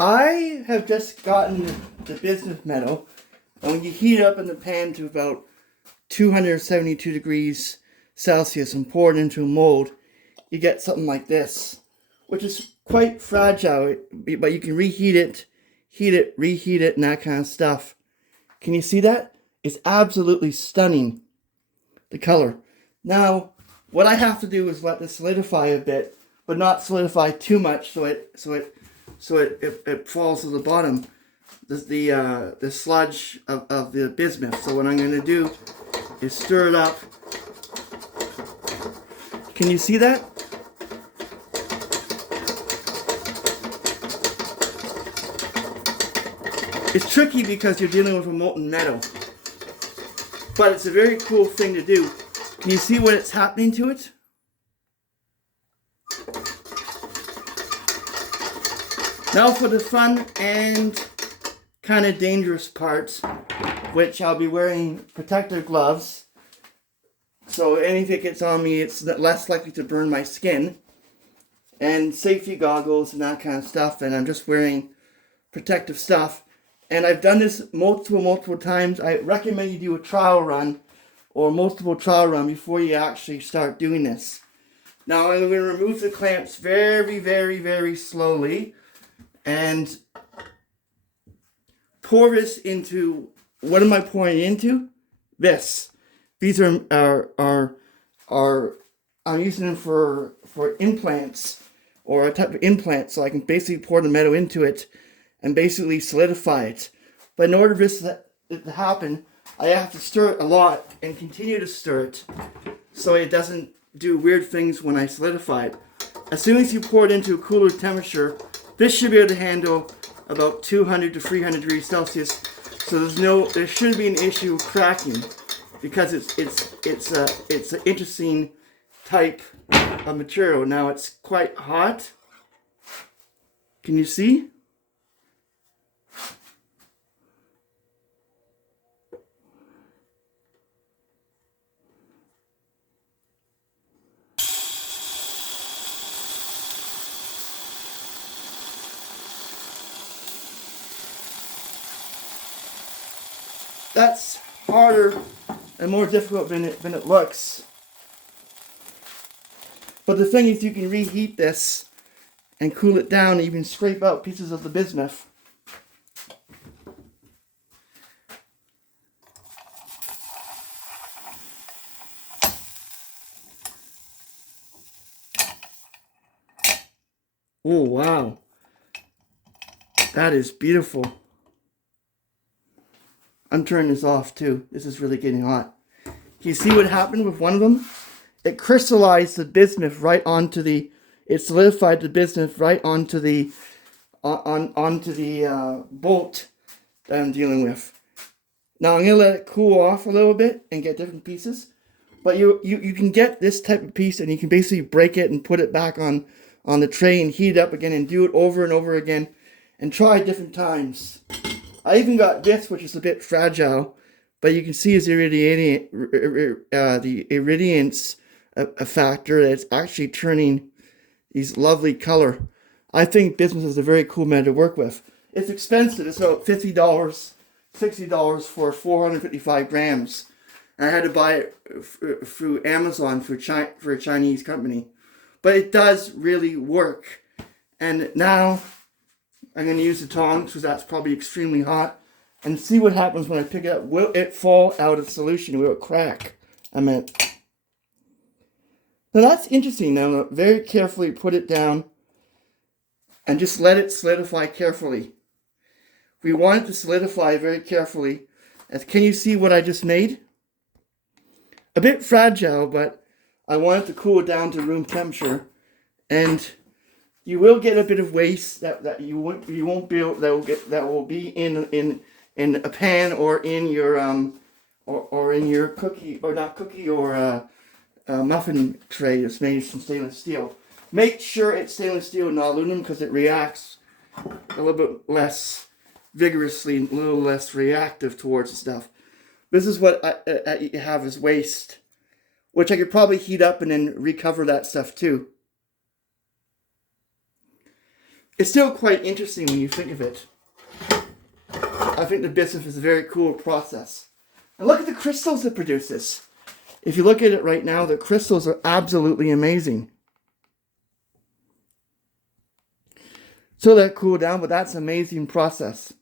I have just gotten the bismuth metal, and when you heat it up in the pan to about 272 degrees Celsius and pour it into a mold, you get something like this, which is quite fragile, but you can reheat it, heat it, reheat it, and that kind of stuff. Can you see that? It's absolutely stunning, the color. Now, what I have to do is let this solidify a bit, but not solidify too much so it falls to the bottom, the sludge of the bismuth. So what I'm going to do is stir it up. Can you see that? It's tricky because you're dealing with a molten metal, but it's a very cool thing to do. Can you see what it's happening to it? Now for the fun and kind of dangerous parts, which I'll be wearing protective gloves. So anything gets on me, it's less likely to burn my skin. And safety goggles and that kind of stuff. And I'm just wearing protective stuff. And I've done this multiple times. I recommend you do a trial run or multiple trial run before you actually start doing this. Now I'm going to remove the clamps very slowly and pour this into, what am I pouring into? This. These are I'm using them for implants, or a type of implant, so I can basically pour the metal into it and basically solidify it. But in order for this to happen, I have to stir it a lot and continue to stir it so it doesn't do weird things when I solidify it. As soon as you pour it into a cooler temperature, this should be able to handle about 200 to 300 degrees Celsius. So there shouldn't be an issue of cracking, because it's an interesting type of material. Now it's quite hot. Can you see? That's harder and more difficult than it looks. But the thing is, you can reheat this and cool it down and even scrape out pieces of the bismuth. Oh wow, that is beautiful. I'm turning this off too. This is really getting hot. Can you see what happened with one of them? It crystallized the bismuth right onto the, it solidified the bismuth right onto the, onto the bolt that I'm dealing with. Now I'm going to let it cool off a little bit and get different pieces. But you can get this type of piece and you can basically break it and put it back on the tray and heat it up again and do it over and over again and try different times. I even got this, which is a bit fragile, but you can see as the irradiance factor that it's actually turning these lovely color. I think bismuth is a very cool metal to work with. It's expensive. It's about $50, $60 for 455 grams. I had to buy it through Amazon for a Chinese company. But it does really work. And now I'm going to use the tongs, because that's probably extremely hot, and see what happens when I pick it up. Will it fall out of solution? Will it crack? Now that's interesting. Now very carefully put it down and just let it solidify carefully. We want it to solidify very carefully. Can you see what I just made? A bit fragile, but I want it to cool down to room temperature, and you will get a bit of waste that you won't be able, that will be in a pan or in your or in your cookie, or not cookie, or muffin tray that's made from stainless steel. Make sure it's stainless steel, not aluminum, because it reacts a little bit less vigorously, a little less reactive towards stuff. This is what I have as waste, which I could probably heat up and then recover that stuff too. it's still quite interesting when you think of it. I think the bismuth is a very cool process. And look at the crystals it produces. If you look at it right now, the crystals are absolutely amazing. So that cool down, but that's an amazing process.